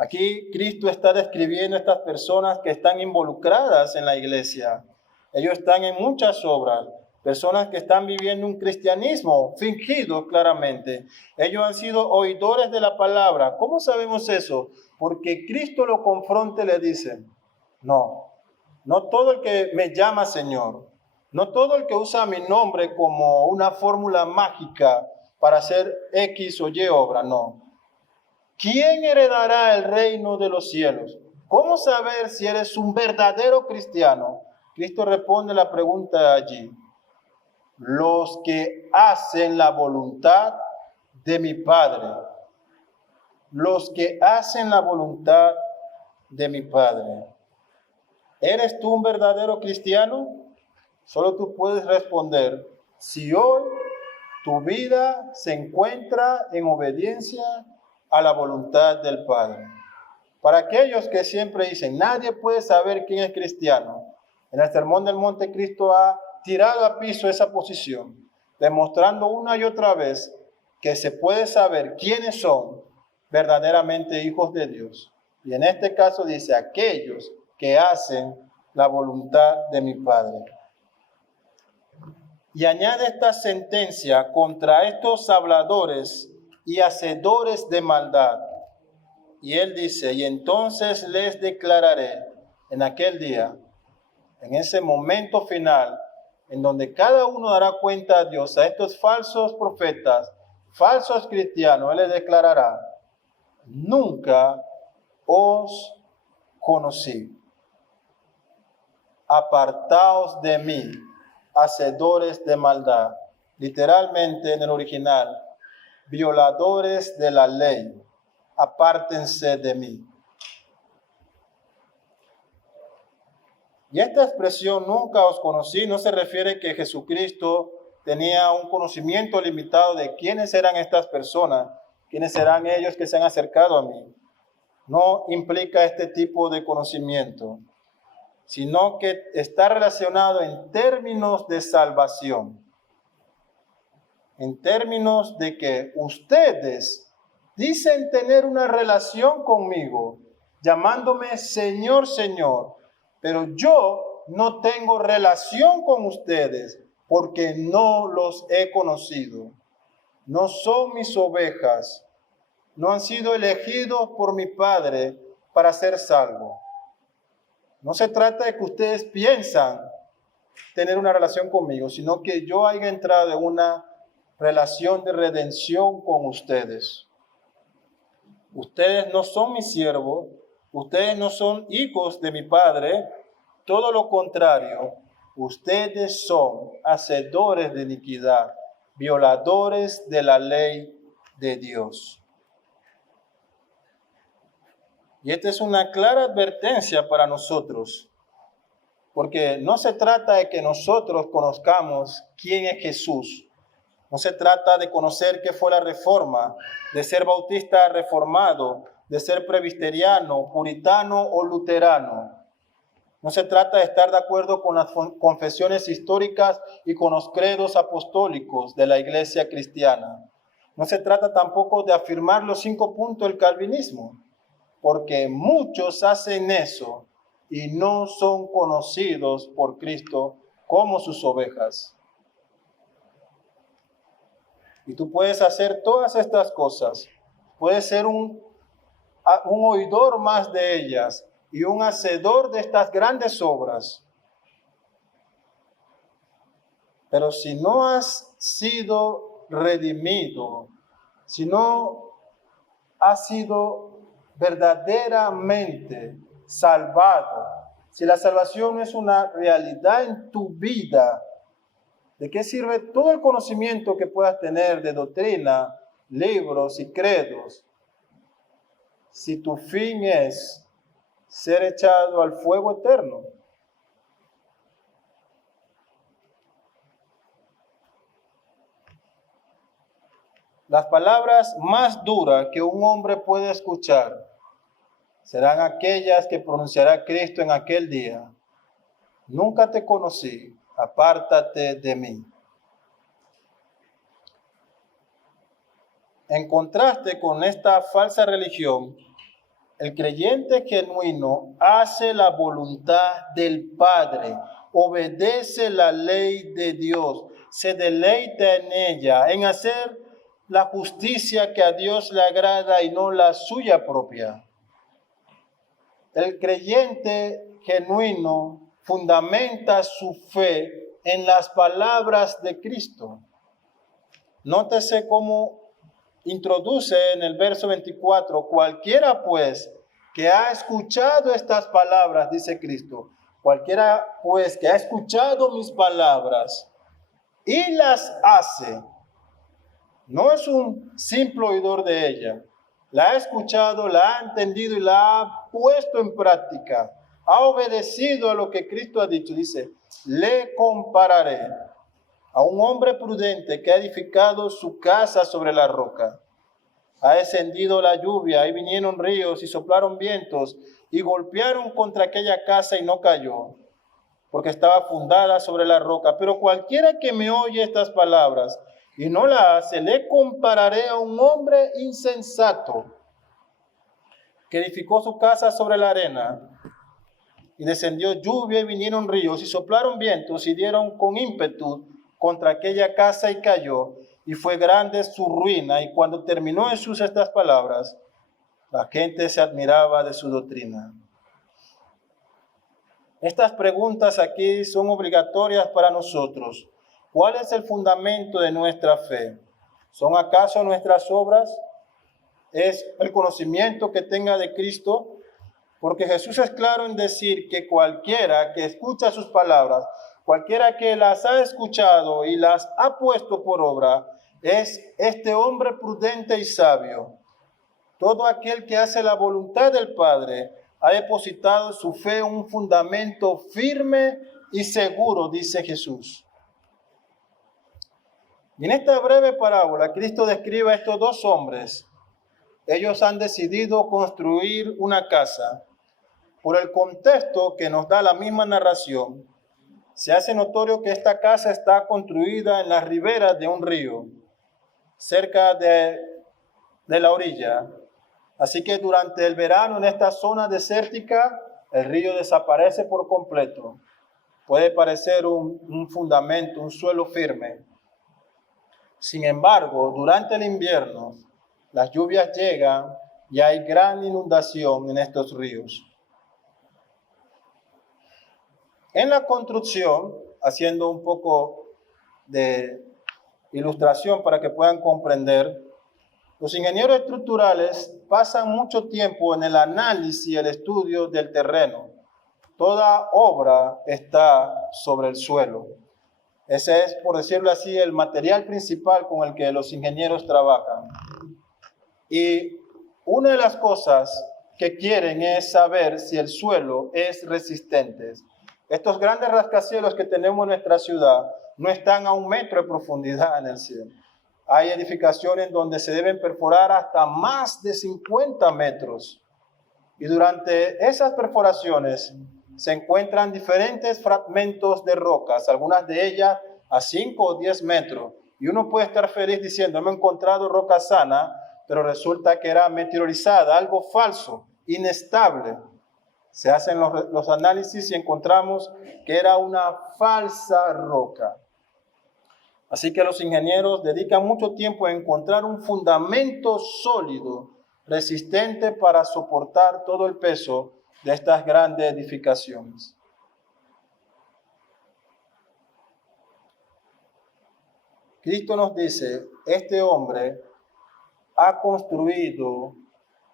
Aquí Cristo está describiendo a estas personas que están involucradas en la iglesia. Ellos están en muchas obras, personas que están viviendo un cristianismo fingido claramente. Ellos han sido oidores de la palabra. ¿Cómo sabemos eso? Porque Cristo lo confronta y le dice, no todo el que me llama Señor, no todo el que usa mi nombre como una fórmula mágica para hacer X o Y obra, no. ¿Quién heredará el reino de los cielos? ¿Cómo saber si eres un verdadero cristiano? Cristo responde la pregunta allí. Los que hacen la voluntad de mi Padre. Los que hacen la voluntad de mi Padre. ¿Eres tú un verdadero cristiano? Solo tú puedes responder si hoy tu vida se encuentra en obediencia a la voluntad del Padre. Para aquellos que siempre dicen, nadie puede saber quién es cristiano, en el Sermón del Monte Cristo ha tirado a piso esa posición, demostrando una y otra vez que se puede saber quiénes son verdaderamente hijos de Dios. Y en este caso dice, aquellos que hacen la voluntad de mi Padre. Y añade esta sentencia contra estos habladores y hacedores de maldad. Y él dice, y entonces les declararé en aquel día, en ese momento final, en donde cada uno dará cuenta a Dios, a estos falsos profetas, falsos cristianos, él les declarará, nunca os conocí. Apartaos de mí, hacedores de maldad. Literalmente en el original, violadores de la ley, apártense de mí. Y esta expresión, nunca os conocí, no se refiere que Jesucristo tenía un conocimiento limitado de quiénes eran estas personas, quiénes serán ellos que se han acercado a mí. No implica este tipo de conocimiento, sino que está relacionado en términos de salvación. En términos de que ustedes dicen tener una relación conmigo, llamándome Señor, Señor, pero yo no tengo relación con ustedes porque no los he conocido. No son mis ovejas, no han sido elegidos por mi Padre para ser salvos. No se trata de que ustedes piensan tener una relación conmigo, sino que yo haya entrado en una relación de redención con ustedes. Ustedes no son mis siervos, ustedes no son hijos de mi Padre, todo lo contrario, ustedes son hacedores de iniquidad, violadores de la ley de Dios. Y esta es una clara advertencia para nosotros, porque no se trata de que nosotros conozcamos quién es Jesús. No se trata de conocer qué fue la reforma, de ser bautista reformado, de ser presbiteriano, puritano o luterano. No se trata de estar de acuerdo con las confesiones históricas y con los credos apostólicos de la iglesia cristiana. No se trata tampoco de afirmar los 5 puntos del calvinismo, porque muchos hacen eso y no son conocidos por Cristo como sus ovejas. Y tú puedes hacer todas estas cosas. Puedes ser un oidor más de ellas y un hacedor de estas grandes obras. Pero si no has sido redimido, si no has sido verdaderamente salvado, si la salvación no es una realidad en tu vida, ¿de qué sirve todo el conocimiento que puedas tener de doctrina, libros y credos, si tu fin es ser echado al fuego eterno? Las palabras más duras que un hombre puede escuchar serán aquellas que pronunciará Cristo en aquel día. Nunca te conocí, apártate de mí. En contraste con esta falsa religión, el creyente genuino hace la voluntad del Padre, obedece la ley de Dios, se deleita en ella, en hacer la justicia que a Dios le agrada y no la suya propia. El creyente genuino fundamenta su fe en las palabras de Cristo. Nótese cómo introduce en el verso 24, cualquiera pues que ha escuchado estas palabras, dice Cristo, cualquiera pues que ha escuchado mis palabras y las hace, no es un simple oidor de ella, la ha escuchado, la ha entendido y la ha puesto en práctica, ha obedecido a lo que Cristo ha dicho, dice, le compararé a un hombre prudente que ha edificado su casa sobre la roca. Ha descendido la lluvia, y vinieron ríos y soplaron vientos y golpearon contra aquella casa y no cayó, porque estaba fundada sobre la roca. Pero cualquiera que me oye estas palabras y no la hace, le compararé a un hombre insensato que edificó su casa sobre la arena. Y descendió lluvia y vinieron ríos y soplaron vientos y dieron con ímpetu contra aquella casa y cayó, y fue grande su ruina. Y cuando terminó Jesús estas palabras, la gente se admiraba de su doctrina. Estas preguntas aquí son obligatorias para nosotros. ¿Cuál es el fundamento de nuestra fe? ¿Son acaso nuestras obras? ¿Es el conocimiento que tenga de Cristo? Porque Jesús es claro en decir que cualquiera que escucha sus palabras, cualquiera que las ha escuchado y las ha puesto por obra, es este hombre prudente y sabio. Todo aquel que hace la voluntad del Padre ha depositado su fe en un fundamento firme y seguro, dice Jesús. Y en esta breve parábola, Cristo describe a estos 2 hombres. Ellos han decidido construir una casa. Por el contexto que nos da la misma narración, se hace notorio que esta casa está construida en las riberas de un río, cerca de la orilla. Así que durante el verano en esta zona desértica, el río desaparece por completo. Puede parecer un fundamento, un suelo firme. Sin embargo, durante el invierno, las lluvias llegan y hay gran inundación en estos ríos. En la construcción, haciendo un poco de ilustración para que puedan comprender, los ingenieros estructurales pasan mucho tiempo en el análisis y el estudio del terreno. Toda obra está sobre el suelo. Ese es, por decirlo así, el material principal con el que los ingenieros trabajan. Y una de las cosas que quieren es saber si el suelo es resistente. Estos grandes rascacielos que tenemos en nuestra ciudad no están a 1 metro de profundidad en el cielo. Hay edificaciones donde se deben perforar hasta más de 50 metros. Y durante esas perforaciones se encuentran diferentes fragmentos de rocas, algunas de ellas a 5 o 10 metros. Y uno puede estar feliz diciendo, hemos encontrado roca sana, pero resulta que era meteorizada, algo falso, inestable. Se hacen los análisis y encontramos que era una falsa roca. Así que los ingenieros dedican mucho tiempo a encontrar un fundamento sólido, resistente para soportar todo el peso de estas grandes edificaciones. Cristo nos dice, este hombre ha construido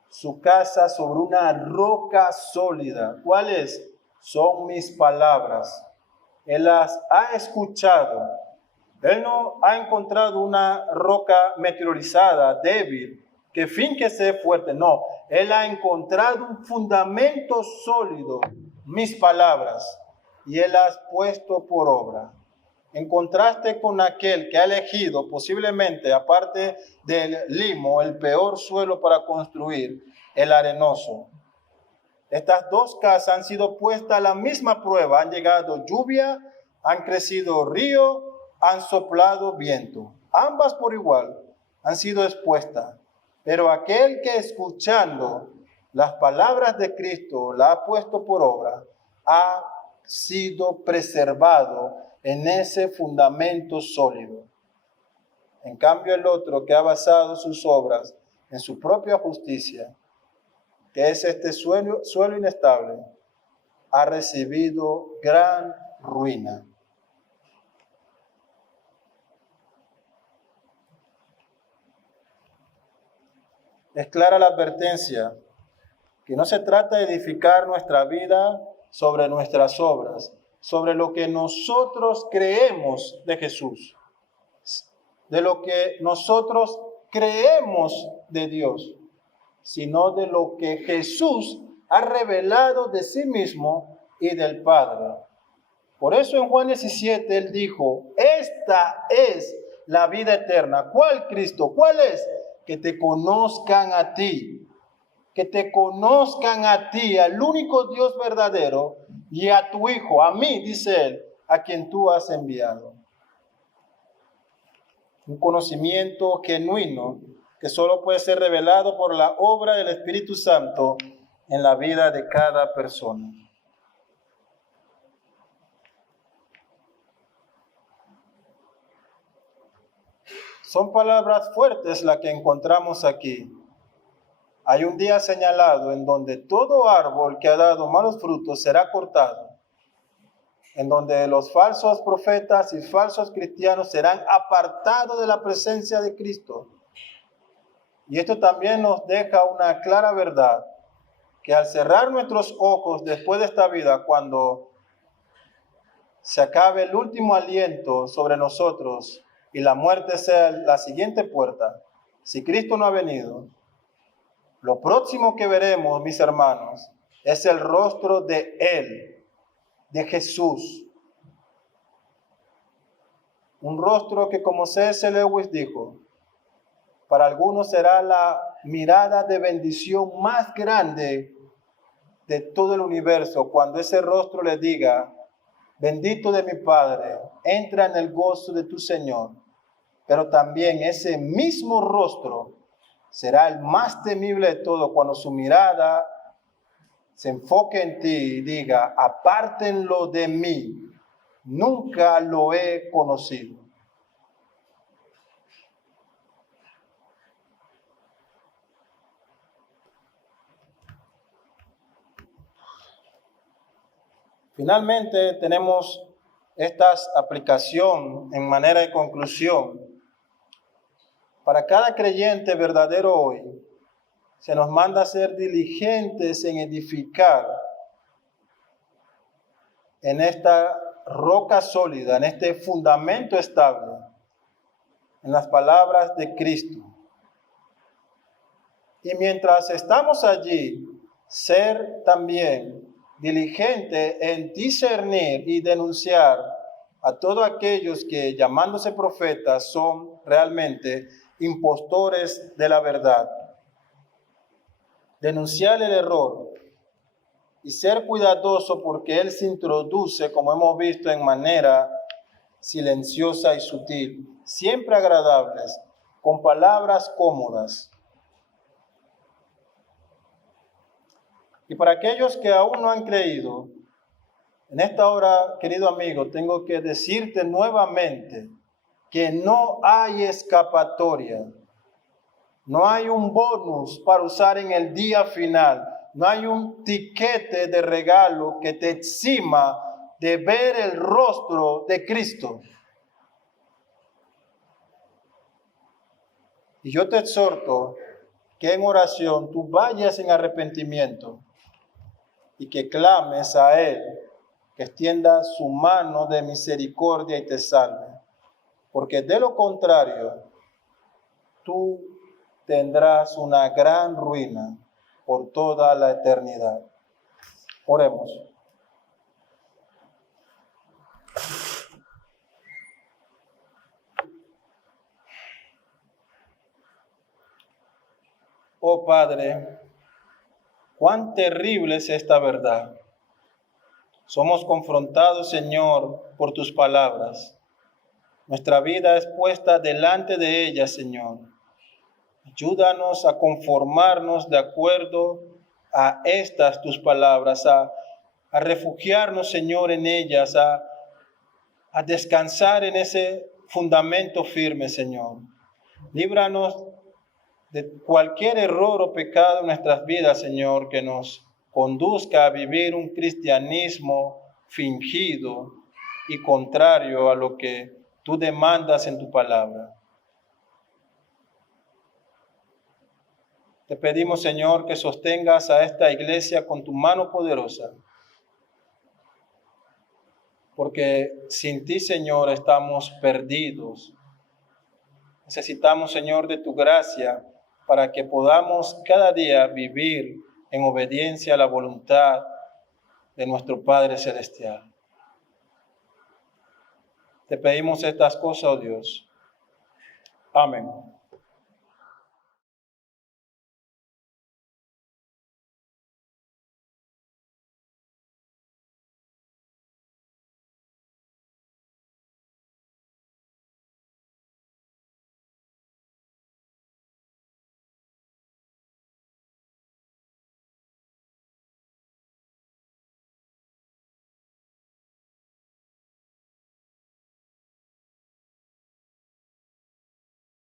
su casa sobre una roca sólida. ¿Cuáles son mis palabras? Él las ha escuchado. Él no ha encontrado una roca meteorizada, débil, que fínquese fuerte. No, él ha encontrado un fundamento sólido, mis palabras, y él las ha puesto por obra. En contraste con aquel que ha elegido posiblemente, aparte del limo, el peor suelo para construir, el arenoso. Estas dos casas han sido puestas a la misma prueba. Han llegado lluvia, han crecido río, han soplado viento. Ambas por igual han sido expuestas. Pero aquel que escuchando las palabras de Cristo la ha puesto por obra, ha sido preservado en ese fundamento sólido. En cambio, el otro que ha basado sus obras en su propia justicia, que es este suelo inestable, ha recibido gran ruina. Es clara la advertencia que no se trata de edificar nuestra vida sobre nuestras obras, sobre lo que nosotros creemos de Jesús, de lo que nosotros creemos de Dios, sino de lo que Jesús ha revelado de sí mismo y del Padre. Por eso en Juan 17 él dijo, esta es la vida eterna. ¿Cuál, Cristo? ¿Cuál es? Que te conozcan a ti, que te conozcan a ti, al único Dios verdadero, y a tu Hijo, a mí, dice él, a quien tú has enviado. Un conocimiento genuino que solo puede ser revelado por la obra del Espíritu Santo en la vida de cada persona. Son palabras fuertes las que encontramos aquí. Hay un día señalado en donde todo árbol que ha dado malos frutos será cortado, en donde los falsos profetas y falsos cristianos serán apartados de la presencia de Cristo. Y esto también nos deja una clara verdad, que al cerrar nuestros ojos después de esta vida, cuando se acabe el último aliento sobre nosotros y la muerte sea la siguiente puerta, si Cristo no ha venido, lo próximo que veremos, mis hermanos, es el rostro de Él, de Jesús. Un rostro que, como C.S. Lewis dijo, para algunos será la mirada de bendición más grande de todo el universo, cuando ese rostro le diga, bendito de mi Padre, entra en el gozo de tu Señor. Pero también ese mismo rostro será el más temible de todo cuando su mirada se enfoque en ti y diga, apártenlo de mí, nunca lo he conocido. Finalmente tenemos esta aplicación en manera de conclusión. Para cada creyente verdadero hoy, se nos manda a ser diligentes en edificar en esta roca sólida, en este fundamento estable, en las palabras de Cristo. Y mientras estamos allí, ser también diligente en discernir y denunciar a todos aquellos que, llamándose profetas, son realmente impostores de la verdad. Denunciar el error y ser cuidadoso porque Él se introduce, como hemos visto, en manera silenciosa y sutil, siempre agradables, con palabras cómodas. Y para aquellos que aún no han creído, en esta hora, querido amigo, tengo que decirte nuevamente que no hay escapatoria. No hay un bonus para usar en el día final. No hay un tiquete de regalo que te exima de ver el rostro de Cristo. Y yo te exhorto que en oración tú vayas en arrepentimiento y que clames a Él, que extienda su mano de misericordia y te salve. Porque de lo contrario, tú tendrás una gran ruina por toda la eternidad. Oremos. Oh Padre, cuán terrible es esta verdad. Somos confrontados, Señor, por tus palabras. Nuestra vida es puesta delante de ellas, Señor. Ayúdanos a conformarnos de acuerdo a estas tus palabras, a refugiarnos, Señor, en ellas, a descansar en ese fundamento firme, Señor. Líbranos de cualquier error o pecado en nuestras vidas, Señor, que nos conduzca a vivir un cristianismo fingido y contrario a lo que tú demandas en tu palabra. Te pedimos, Señor, que sostengas a esta iglesia con tu mano poderosa, porque sin ti, Señor, estamos perdidos. Necesitamos, Señor, de tu gracia para que podamos cada día vivir en obediencia a la voluntad de nuestro Padre Celestial. Te pedimos estas cosas, oh Dios. Amén.